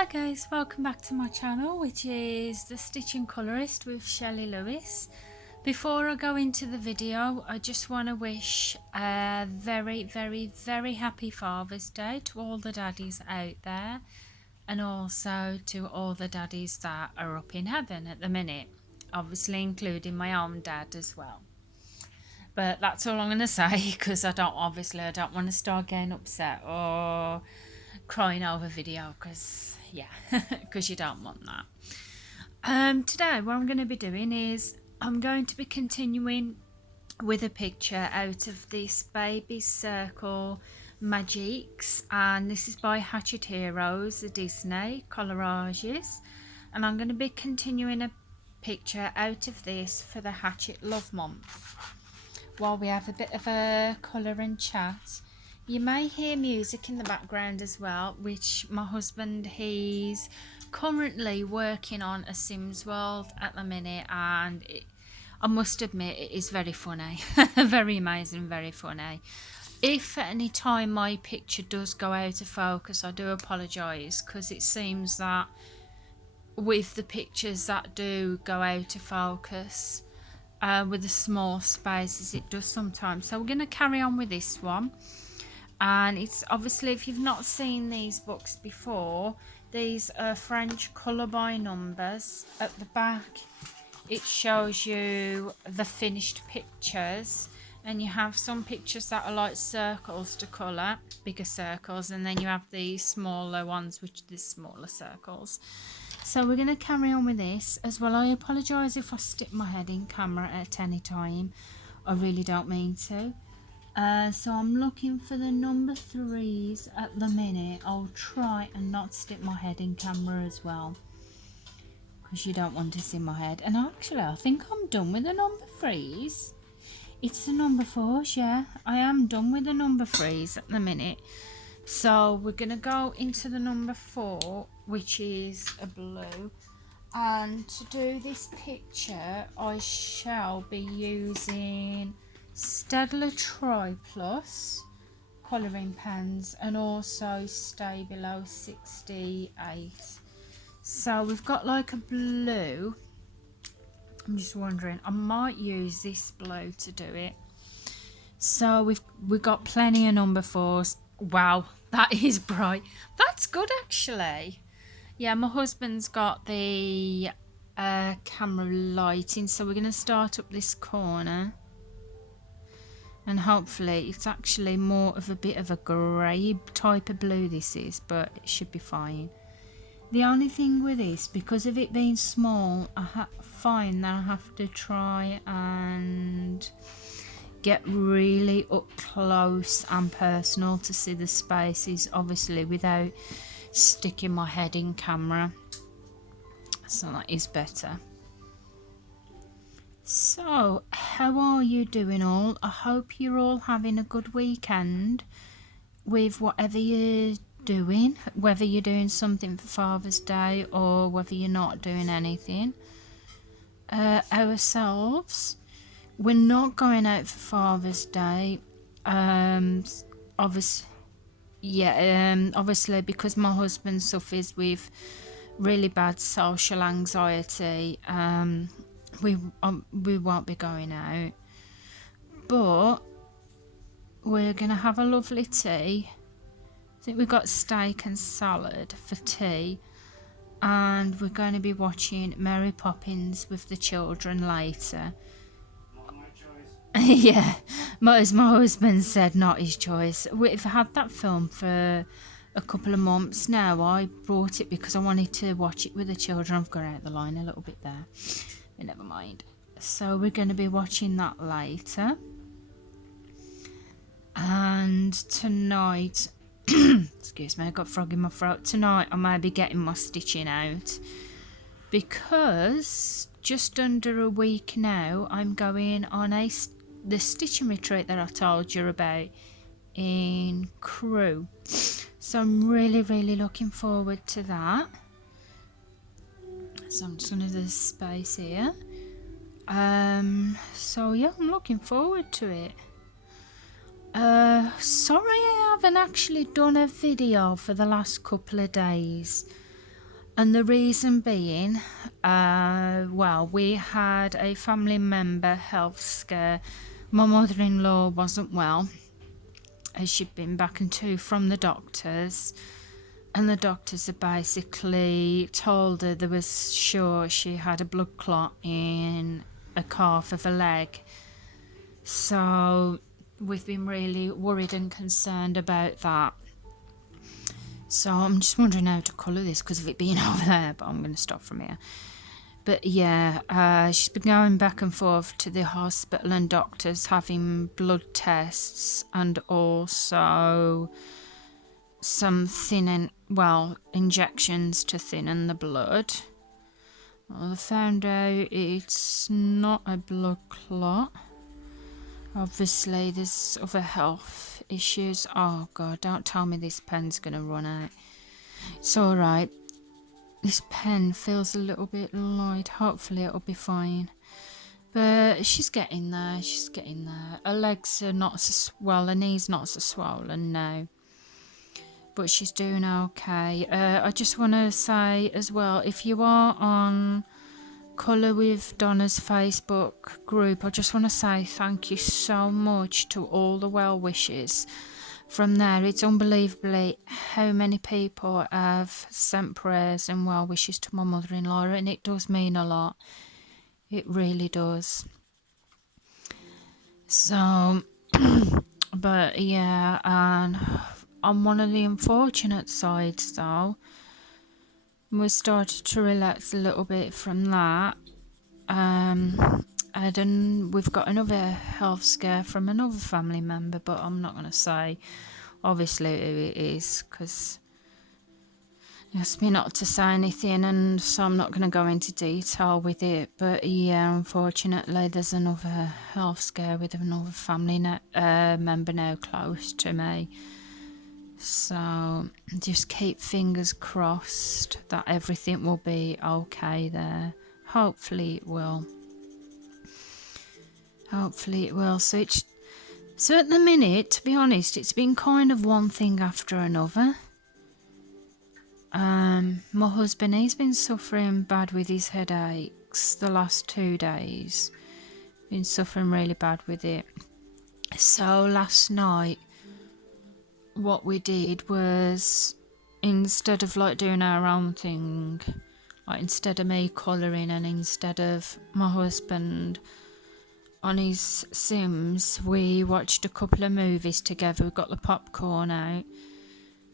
Hi guys, welcome back to my channel, which is the Stitching Colourist with Shelley Lewis. Before I go into the video, I just want to wish a very happy Father's Day to all the daddies out there, and also to all the daddies that are up in heaven at the minute, obviously including my own dad as well. But that's all I'm going to say, because I don't want to start getting upset or crying over video, because yeah, because you don't want that. Today what I'm going to be doing is I'm going to be continuing with a picture out of this baby circle magiques, and this is by Hachettelovemonth, the Disney collages, and I'm going to be continuing a picture out of this for the Hatchet Love Month while we have a bit of a colour and chat. You may hear music in the background as well, which my husband, he's currently working on a Sims world at the minute, and I must admit it is very funny. Very amazing, very funny. If at any time my picture does go out of focus, I do apologise, because it seems that with the pictures that do go out of focus, with the small spaces, it does sometimes. So we're going to carry on with this one. And it's obviously, if you've not seen these books before, these are French colour by numbers. At the back it shows you the finished pictures, and you have some pictures that are like circles to colour, bigger circles, and then you have the smaller ones, which are the smaller circles. So we're going to carry on with this as well. I apologise if I stick my head in camera at any time, I really don't mean to. So I'm looking for the number 3s at the minute. I'll try and not stick my head in camera as well, because you don't want to see my head. And actually I think I'm done with the number 3s. It's the number 4s, yeah. I am done with the number 3s at the minute. So we're going to go into the number 4, which is a blue. And to do this picture I shall be using Staedtler Tri Plus colouring pens, and also Stay Below 68. So we've got like a blue. I'm just wondering, I might use this blue to do it. So we've got plenty of number 4s. Wow, that is bright. That's good actually. Yeah, my husband's got the camera lighting, so we're going to start up this corner. And hopefully it's actually more of a bit of a grey type of blue this is, but it should be fine. The only thing with this, because of it being small, I find that I have to try and get really up close and personal to see the spaces, obviously without sticking my head in camera. So that is better. So, how are you doing all? I hope you're all having a good weekend with whatever you're doing, whether you're doing something for Father's Day or whether you're not doing anything. Ourselves, we're not going out for Father's Day. Obviously because my husband suffers with really bad social anxiety. We won't be going out, but we're gonna have a lovely tea. I think we've got steak and salad for tea, and we're going to be watching Mary Poppins with the children later. Not my choice. Yeah, as my husband said, not his choice. We've had that film for a couple of months now. I brought it because I wanted to watch it with the children. I've got out the line a little bit there. Never mind. So we're going to be watching that later. And tonight, excuse me, I got frog in my throat. Tonight I may be getting my stitching out, because just under a week now I'm going on the stitching retreat that I told you about in Crewe. So I'm really looking forward to that. So I'm just going to do this space here. So yeah, I'm looking forward to it. Sorry I haven't actually done a video for the last couple of days. And the reason being, well, we had a family member health scare. My mother-in-law wasn't well, as she'd been back and to from the doctors, and the doctors had basically told her they was sure she had a blood clot in a calf of her leg. So we've been really worried and concerned about that. So I'm just wondering how to colour this because of it being over there, but I'm going to stop from here. But yeah, she's been going back and forth to the hospital and doctors, having blood tests and also some thinning, well, injections to thinning the blood. Well, they found out it's not a blood clot. Obviously, there's other health issues. Oh God, don't tell me this pen's gonna run out. It's alright. This pen feels a little bit light. Hopefully it'll be fine. But she's getting there. She's getting there. Her legs are not so well. Her knees not so swollen now. But she's doing okay. I just want to say as well, if you are on Colour with Donna's Facebook group, I just want to say thank you so much to all the well wishes from there. It's unbelievably how many people have sent prayers and well wishes to my mother-in-law, and it does mean a lot. It really does. So but yeah, and on one of the unfortunate sides though, we started to relax a little bit from that. And then we've got another health scare from another family member, but I'm not going to say obviously who it is because it asked me not to say anything, and so I'm not going to go into detail with it. But yeah, unfortunately there's another health scare with another family member now close to me. So just keep fingers crossed that everything will be okay there. Hopefully it will. Hopefully it will. So at the minute, to be honest, it's been kind of one thing after another. My husband, he's been suffering bad with his headaches the last 2 days. Been suffering really bad with it. So last night, what we did was, instead of like doing our own thing, like instead of me colouring and instead of my husband on his Sims, we watched a couple of movies together. We got the popcorn out,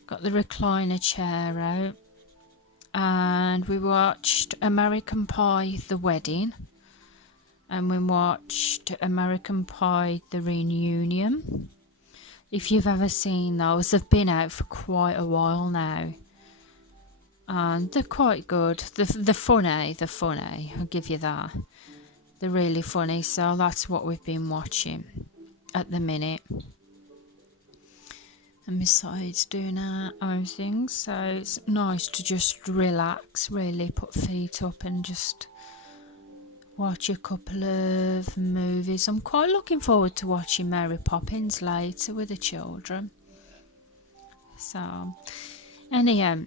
got the recliner chair out, and we watched American Pie The Wedding, and we watched American Pie The Reunion. If you've ever seen those, they've been out for quite a while now, and they're quite good. They're funny, I'll give you that. They're really funny, so that's what we've been watching at the minute. And besides doing our own things, so it's nice to just relax, really, put feet up and just watch a couple of movies. I'm quite looking forward to watching Mary Poppins later with the children. So, anyhow,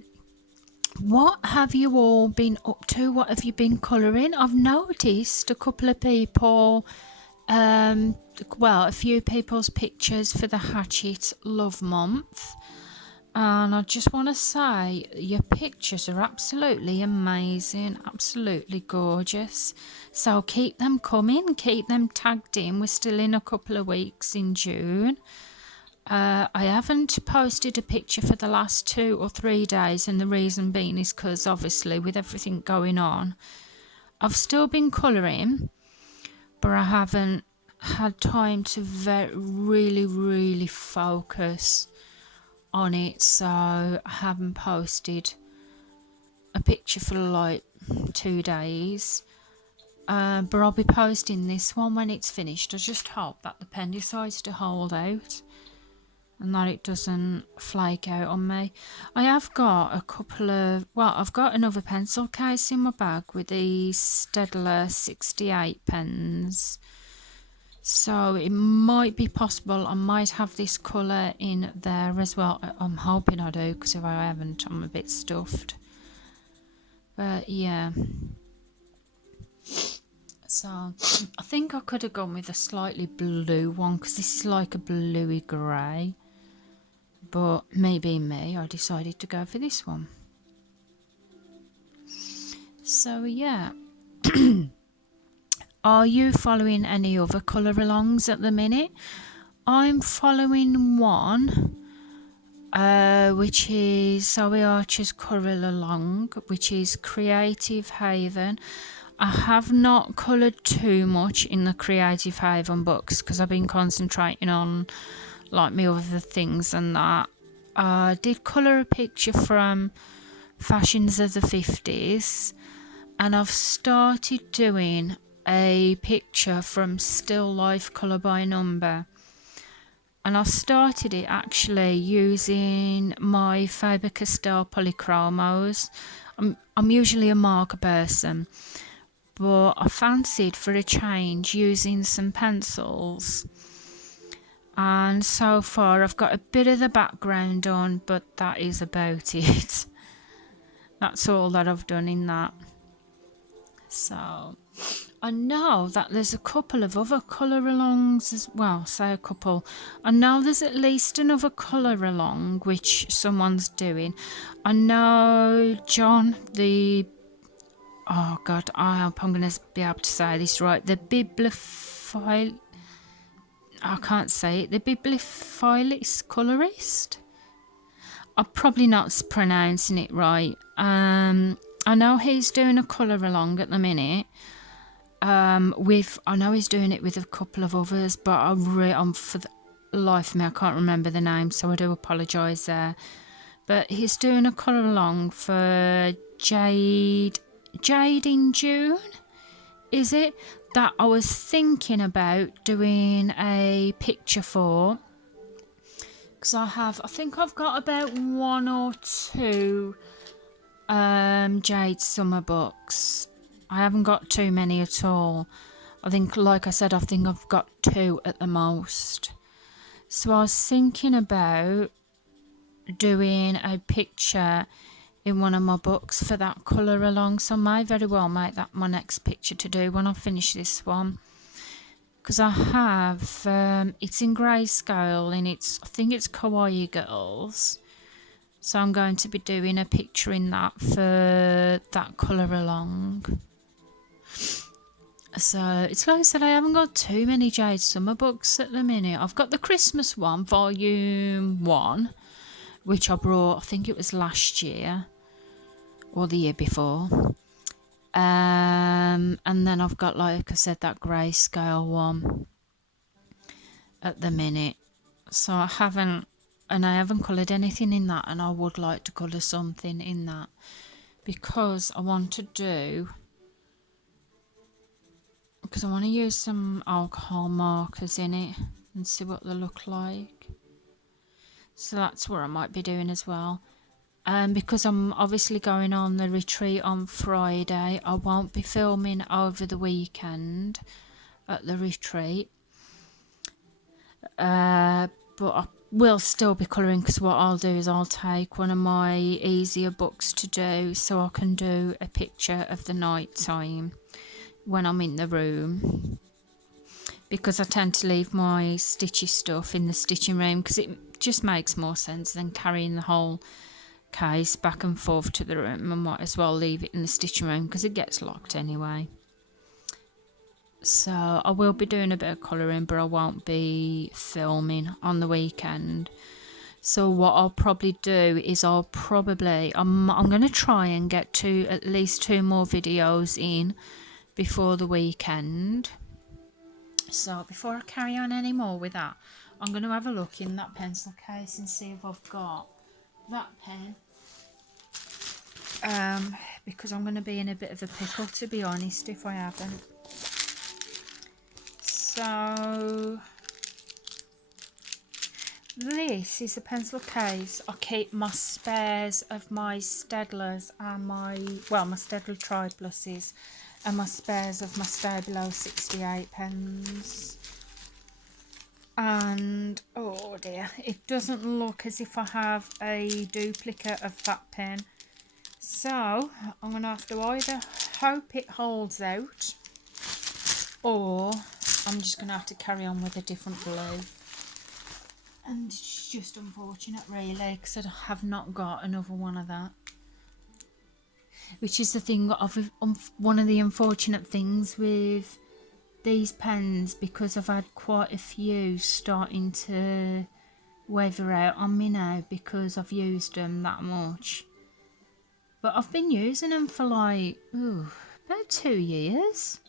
what have you all been up to? What have you been colouring? I've noticed a couple of people, a few people's pictures for the Hatchet Love Month. And I just want to say, your pictures are absolutely amazing, absolutely gorgeous. So keep them coming, keep them tagged in. We're still in a couple of weeks in June. I haven't posted a picture for the last 2 or 3 days, and the reason being is because obviously with everything going on, I've still been colouring, but I haven't had time to really focus on it, so I haven't posted a picture for like 2 days. But I'll be posting this one when it's finished. I just hope that the pen decides to hold out and that it doesn't flake out on me. I have got a couple of, I've got another pencil case in my bag with these Staedtler 68 pens. So it might be possible I might have this colour in there as well. I'm hoping I do, because if I haven't, I'm a bit stuffed. But yeah, so I think I could have gone with a slightly blue one because this is like a bluey grey, but maybe me, I decided to go for this one. So yeah. Are you following any other colour alongs at the minute? I'm following one, which is Zoe Archer's colour along, which is Creative Haven. I have not coloured too much in the Creative Haven books because I've been concentrating on like my other things and that. I did colour a picture from Fashions of the 50s, and I've started doing a picture from Still Life Colour by Number, and I started it actually using my Faber-Castell polychromos. I'm usually a marker person, but I fancied for a change using some pencils, and so far I've got a bit of the background on, but that is about it. That's all that I've done in that. So I know that there's a couple of other colour alongs as well. Say a couple. I know there's at least another colour along which someone's doing. I know John, oh god, I hope I'm going to be able to say this right. The bibliophile, I can't say it. The bibliophilis colourist. I'm probably not pronouncing it right. I know he's doing a colour along at the minute. I know he's doing it with a couple of others, but I'm for the life of me I can't remember the name, so I do apologise there. But he's doing a colour along for Jade in June, is it? That I was thinking about doing a picture for, because I think I've got about one or two Jade summer books. I haven't got too many at all. I think, like I said, I think I've got two at the most. So I was thinking about doing a picture in one of my books for that colour along. So I may very well make that my next picture to do when I finish this one. Because I have, it's in grayscale and I think it's Kawaii Girls. So I'm going to be doing a picture in that for that colour along. So it's like I said, I haven't got too many Jade Summer books at the minute. I've got the Christmas one, volume 1, which I brought, I think it was last year or the year before. And then I've got, like I said, that grayscale one at the minute. So I haven't coloured anything in that, and I would like to colour something in that because I want to use some alcohol markers in it and see what they look like. So that's what I might be doing as well. Because I'm obviously going on the retreat on Friday, I won't be filming over the weekend at the retreat. But I will still be colouring, because what I'll do is I'll take one of my easier books to do so I can do a picture of the night time when I'm in the room, because I tend to leave my stitchy stuff in the stitching room because it just makes more sense than carrying the whole case back and forth to the room. I might as well leave it in the stitching room because it gets locked anyway. So I will be doing a bit of colouring, but I won't be filming on the weekend. So what I'll probably do is I'm going to try and get at least 2 more videos in before the weekend. So before I carry on any more with that, I'm going to have a look in that pencil case and see if I've got that pen. Because I'm going to be in a bit of a pickle, to be honest, if I haven't. So this is a pencil case. I keep my spares of my Staedtlers and my Staedtler Tri Pluses and my spares of my Stabilo 68 pens. And oh dear, it doesn't look as if I have a duplicate of that pen. So I'm going to have to either hope it holds out, or I'm just going to have to carry on with a different blue. And it's just unfortunate really, because I have not got another one of that. Which is the thing of one of the unfortunate things with these pens, because I've had quite a few starting to weather out on me now because I've used them that much. But I've been using them for like, about 2 years.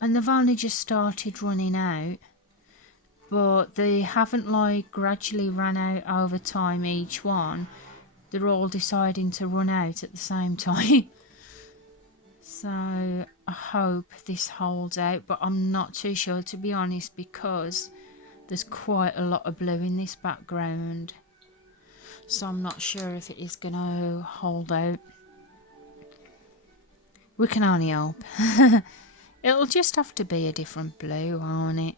And they've only just started running out. But they haven't like gradually ran out over time each one. They're all deciding to run out at the same time. So I hope this holds out, but I'm not too sure, to be honest, because there's quite a lot of blue in this background. So I'm not sure if it is going to hold out. We can only hope. It'll just have to be a different blue, won't it?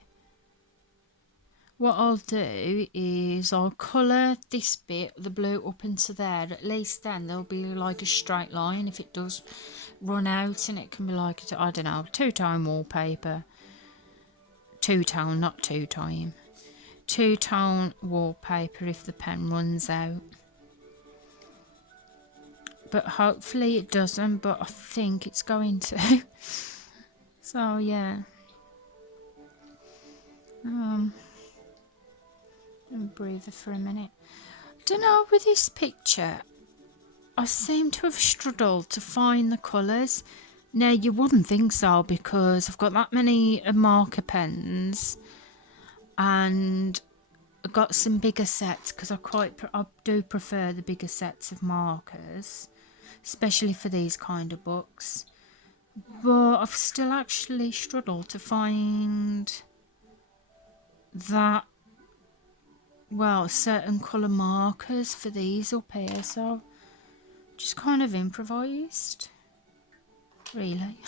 What I'll do is I'll colour this bit, the blue, up into there. At least then there'll be like a straight line if it does run out, and it can be like, I don't know, two-tone wallpaper. Two-tone, not two-time. Two-tone wallpaper if the pen runs out. But hopefully it doesn't, but I think it's going to. So yeah. And breathe for a minute. Don't know, with this picture I seem to have struggled to find the colours. Now you wouldn't think so, because I've got that many marker pens, and I've got some bigger sets, because I do prefer the bigger sets of markers, especially for these kind of books. But I've still actually struggled to find that, well, certain colour markers for these up here, so just kind of improvised, really.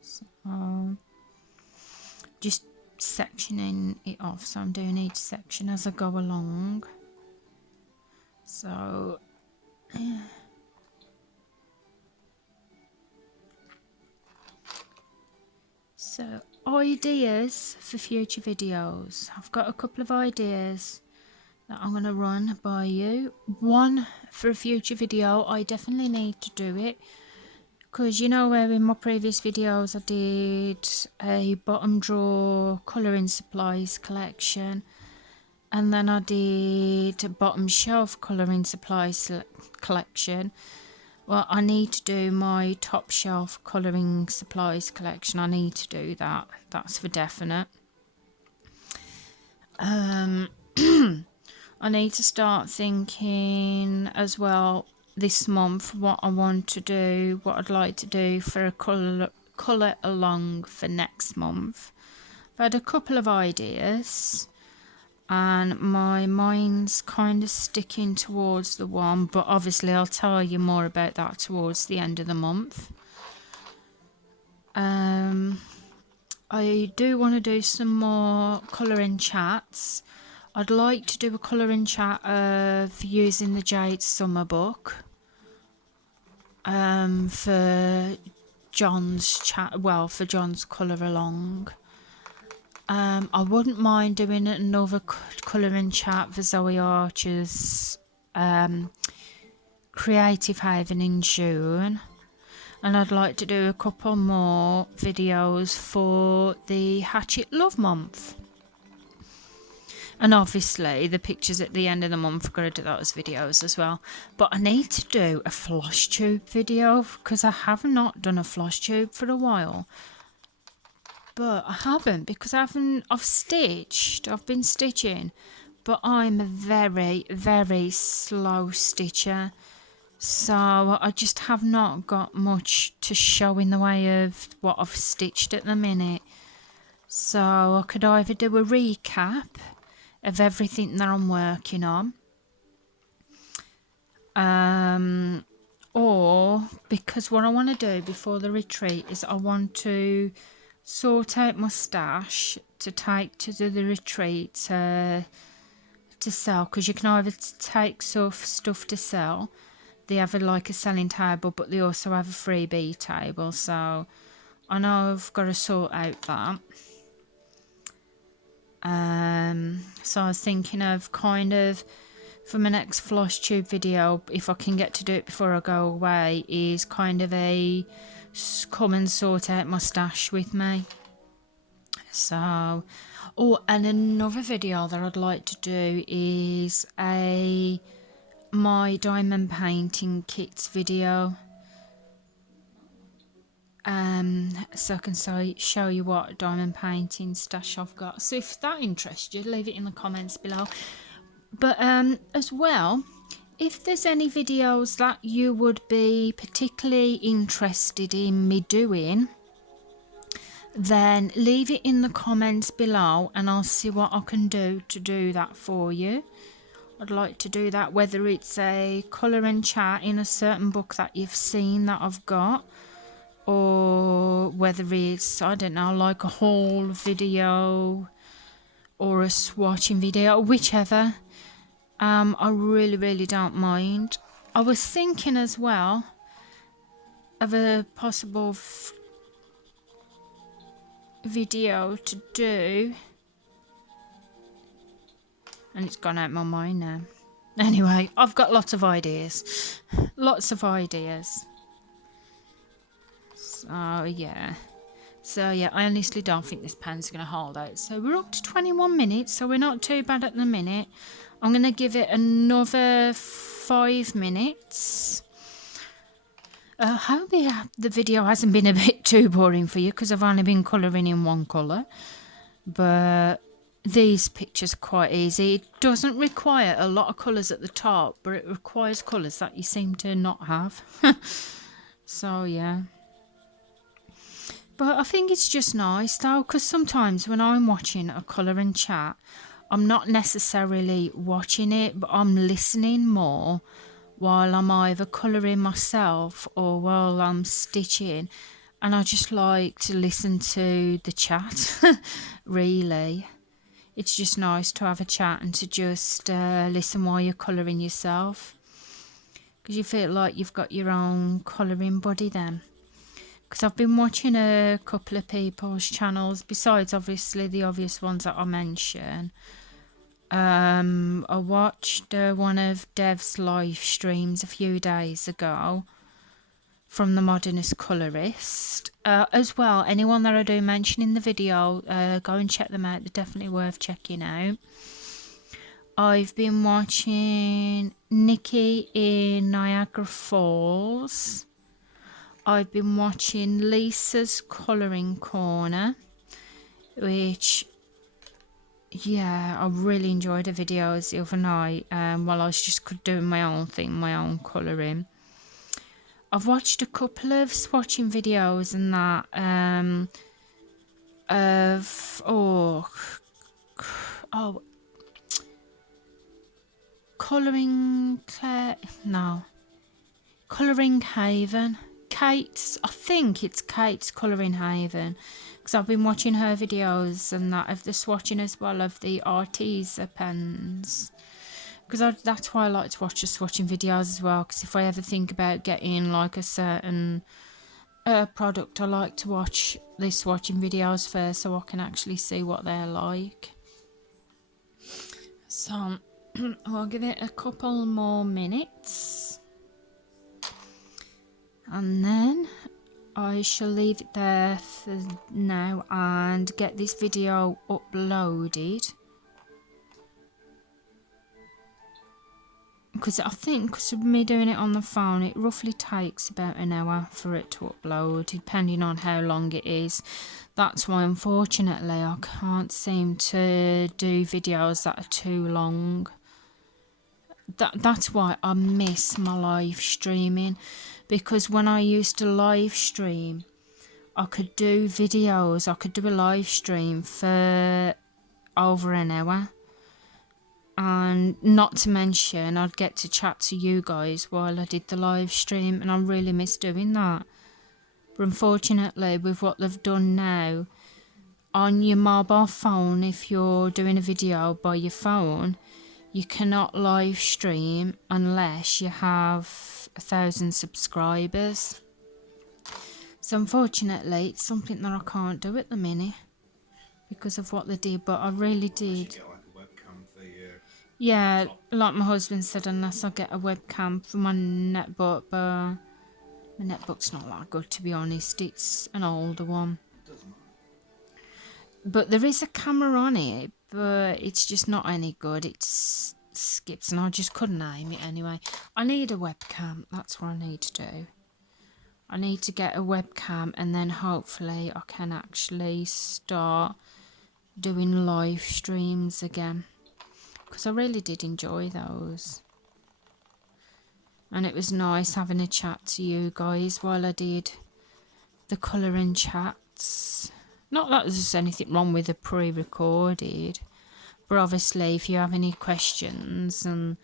So just sectioning it off, so I'm doing each section as I go along. So yeah. So ideas for future videos. I've got a couple of ideas that I'm going to run by you. One, for a future video, I definitely need to do it, because you know where in my previous videos I did a bottom drawer colouring supplies collection, and then I did a bottom shelf colouring supplies collection. Well, I need to do my top shelf colouring supplies collection. I need to do that. That's for definite. I need to start thinking as well this month what I want to do, what I'd like to do for a colour along for next month. I've had a couple of ideas, and my mind's kind of sticking towards the one, but obviously I'll tell you more about that towards the end of the month. I do want to do some more colouring chats. I'd like to do a colouring chat of using the Jade Summer book for John's chat, well, for John's colour along. I wouldn't mind doing another colouring chat for Zoe Archer's Creative Haven in June, and I'd like to do a couple more videos for the hachettelovemonth. And obviously the pictures at the end of the month, I've got to do those videos as well. But I need to do a floss tube video, because I have not done a floss tube for a while. But I haven't, because I've been stitching, but I'm a very, very slow stitcher. So I just have not got much to show in the way of what I've stitched at the minute. So I could either do a recap of everything that I'm working on, or, because what I want to do before the retreat is I want to sort out my stash to take to the retreat, to to sell, because you can either take stuff to sell. They have like a selling table, but they also have a freebie table, so I know I've got to sort out that. So I was thinking of kind of, for my next floss tube video, if I can get to do it before I go away, is kind of a come and sort out my stash with me. So, oh, and another video that I'd like to do is my diamond painting kits video. So I can show you what diamond painting stash I've got. So if that interests you, leave it in the comments below. But as well, if there's any videos that you would be particularly interested in me doing, then leave it in the comments below and I'll see what I can do to do that for you. I'd like to do that, whether it's a colour and chat in a certain book that you've seen that I've got, or whether it's, I don't know, like a haul video or a swatching video, whichever. I really don't mind. I was thinking as well of a possible video to do, and it's gone out my mind now. Anyway, I've got lots of ideas. Lots of ideas. So yeah, I honestly don't think this pen's going to hold out. So we're up to 21 minutes, so we're not too bad at the minute. I'm going to give it another 5 minutes. I hope the video hasn't been a bit too boring for you, because I've only been colouring in one colour. But these pictures are quite easy. It doesn't require a lot of colours at the top, but it requires colours that you seem to not have. So yeah. But I think it's just nice though, because sometimes when I'm watching a colour and chat, I'm not necessarily watching it, but I'm listening more while I'm either colouring myself or while I'm stitching. And I just like to listen to the chat, really. It's just nice to have a chat and to just listen while you're colouring yourself. Because you feel like you've got your own colouring buddy then. Because I've been watching a couple of people's channels, besides obviously the obvious ones that I mention. I watched one of Dev's live streams a few days ago from the Modernist Colourist. As well, anyone that I do mention in the video, go and check them out. They're definitely worth checking out. I've been watching Nikki in Niagara Falls. I've been watching Lisa's Colouring Corner, which, yeah, I really enjoyed the videos the other night while I was just doing my own thing, my own colouring. I've watched a couple of swatching videos and that of Colouring Haven. I think it's Kate's Colouring Haven, because I've been watching her videos and that of the swatching as well of the Arteza pens, because that's why I like to watch the swatching videos as well, because if I ever think about getting like a certain product, I like to watch the swatching videos first so I can actually see what they're like. So I'll give it a couple more minutes. And then I shall leave it there for now and get this video uploaded. Because I think, because of me doing it on the phone, it roughly takes about an hour for it to upload, depending on how long it is. That's why, unfortunately, I can't seem to do videos that are too long. That's why I miss my live streaming, because when I used to live stream, I could do videos, I could do a live stream for over an hour, and not to mention I'd get to chat to you guys while I did the live stream, and I really miss doing that. But unfortunately, with what they've done now on your mobile phone, if you're doing a video by your phone, you cannot live stream unless you have 1,000 subscribers. So unfortunately, it's something that I can't do at the minute because of what they did, but I really did. Get like a webcam for your Yeah, laptop. like my husband said, unless I get a webcam for my netbook, but my netbook's not that good, to be honest. It's an older one. Doesn't matter. But there is a camera on it, but it's just not any good. It skips, and I just couldn't aim it anyway. I need a webcam. That's what I need to do. I need to get a webcam, and then hopefully I can actually start doing live streams again, because I really did enjoy those. And it was nice having a chat to you guys while I did the colouring chats. Not that there's anything wrong with the pre-recorded, but obviously if you have any questions and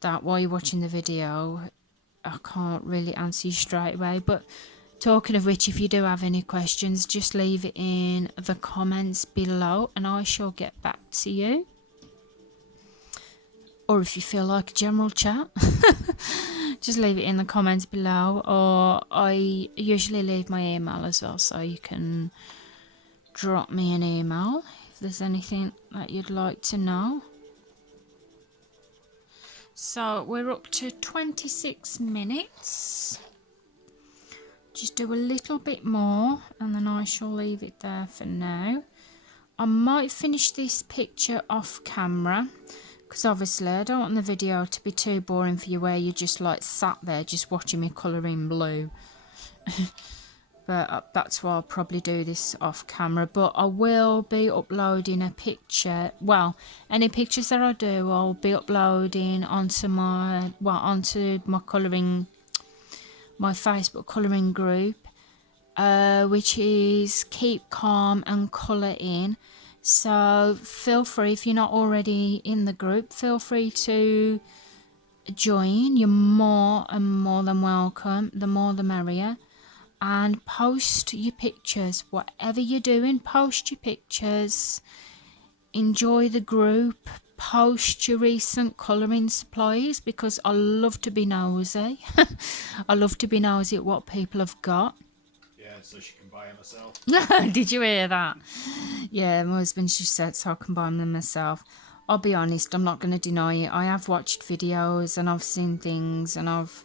that while you're watching the video, I can't really answer you straight away. But talking of which, if you do have any questions, just leave it in the comments below and I shall get back to you. Or if you feel like a general chat, just leave it in the comments below. Or I usually leave my email as well, so you can drop me an email if there's anything that you'd like to know. So we're up to 26 minutes. Just do a little bit more and then I shall leave it there for now. I might finish this picture off camera, because obviously I don't want the video to be too boring for you where you're just like sat there just watching me colouring blue. But that's why I'll probably do this off camera. But I will be uploading a picture. Well, any pictures that I do, I'll be uploading onto my colouring, my Facebook colouring group, which is Keep Calm and Colour In. So feel free, if you're not already in the group, feel free to join. You're more than welcome. The more the merrier. And post your pictures. Whatever you're doing, post your pictures. Enjoy the group. Post your recent colouring supplies, because I love to be nosy. I love to be nosy at what people have got. Yeah, so she can buy them herself. Did you hear that? Yeah, my husband just said so I can buy them myself. I'll be honest, I'm not going to deny it. I have watched videos and I've seen things and I've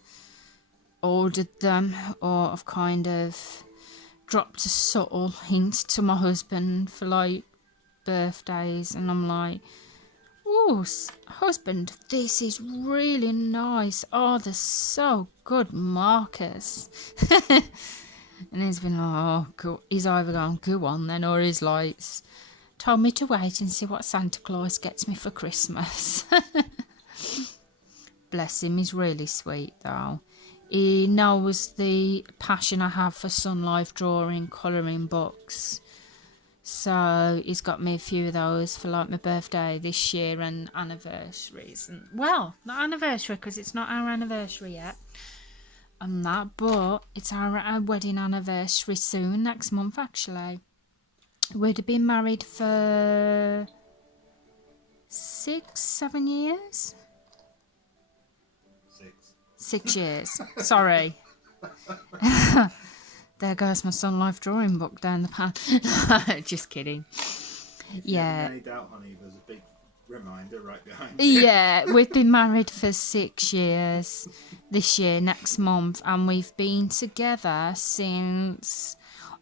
ordered them, or I've kind of dropped a subtle hint to my husband for like birthdays, and I'm like, oh, husband, this is really nice. Oh, they're so good markers. And he's been like, oh, cool. He's either going, go on then, or he's like, told me to wait and see what Santa Claus gets me for Christmas. Bless him, he's really sweet though. He knows the passion I have for Sun Life drawing, colouring books. So he's got me a few of those for like my birthday this year and anniversaries. And, well, not anniversary because it's not our anniversary yet. And that, but it's our wedding anniversary soon, next month actually. We'd have been married for 6-7 years. 6 years. Sorry. There goes my Sun Life drawing book down the pan. Just kidding. Yeah. Any doubt, honey, there's a big reminder right behind you. Yeah, we've been married for 6 years this year, next month, and we've been together since,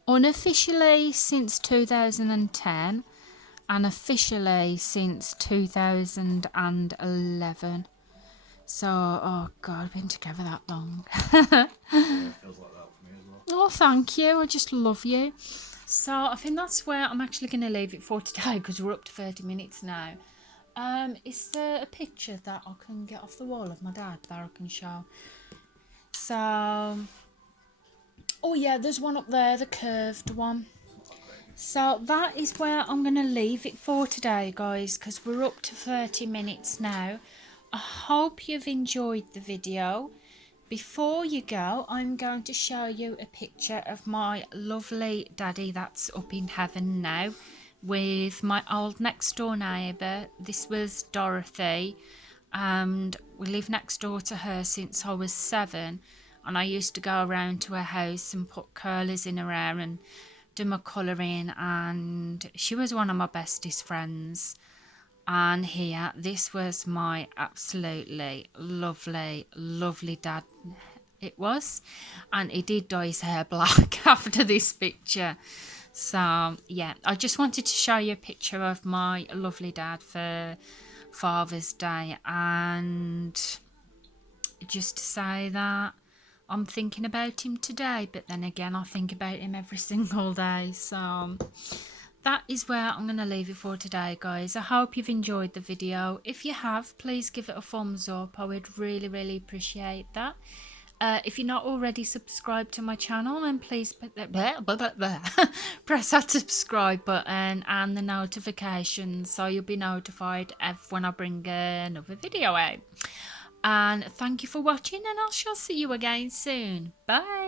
unofficially since 2010, and officially since 2011. So, oh God, I've been together that long. Yeah, it feels like that for me as well. Oh, thank you. I just love you. So, I think that's where I'm actually going to leave it for today, because we're up to 30 minutes now. Is there a picture that I can get off the wall of my dad that I can show? So, oh yeah, there's one up there, the curved one. So that is where I'm going to leave it for today, guys, because we're up to 30 minutes now. I hope you've enjoyed the video. Before you go, I'm going to show you a picture of my lovely daddy that's up in heaven now. with my old next door neighbour. This was Dorothy, and we lived next door to her since I was 7, and I used to go around to her house and put curlers in her hair and do my colouring, and she was one of my bestest friends. And here, this was my absolutely lovely dad, it was, and he did dye his hair black after this picture. So yeah, I just wanted to show you a picture of my lovely dad for Father's Day, and just to say that I'm thinking about him today, but then again I think about him every single day. So that is where I'm going to leave it for today, guys. I hope you've enjoyed the video. If you have, please give it a thumbs up. I would really appreciate that. If you're not already subscribed to my channel, then please put that press that subscribe button and the notifications, so you'll be notified when I bring another video out. And thank you for watching, and I shall see you again soon. Bye.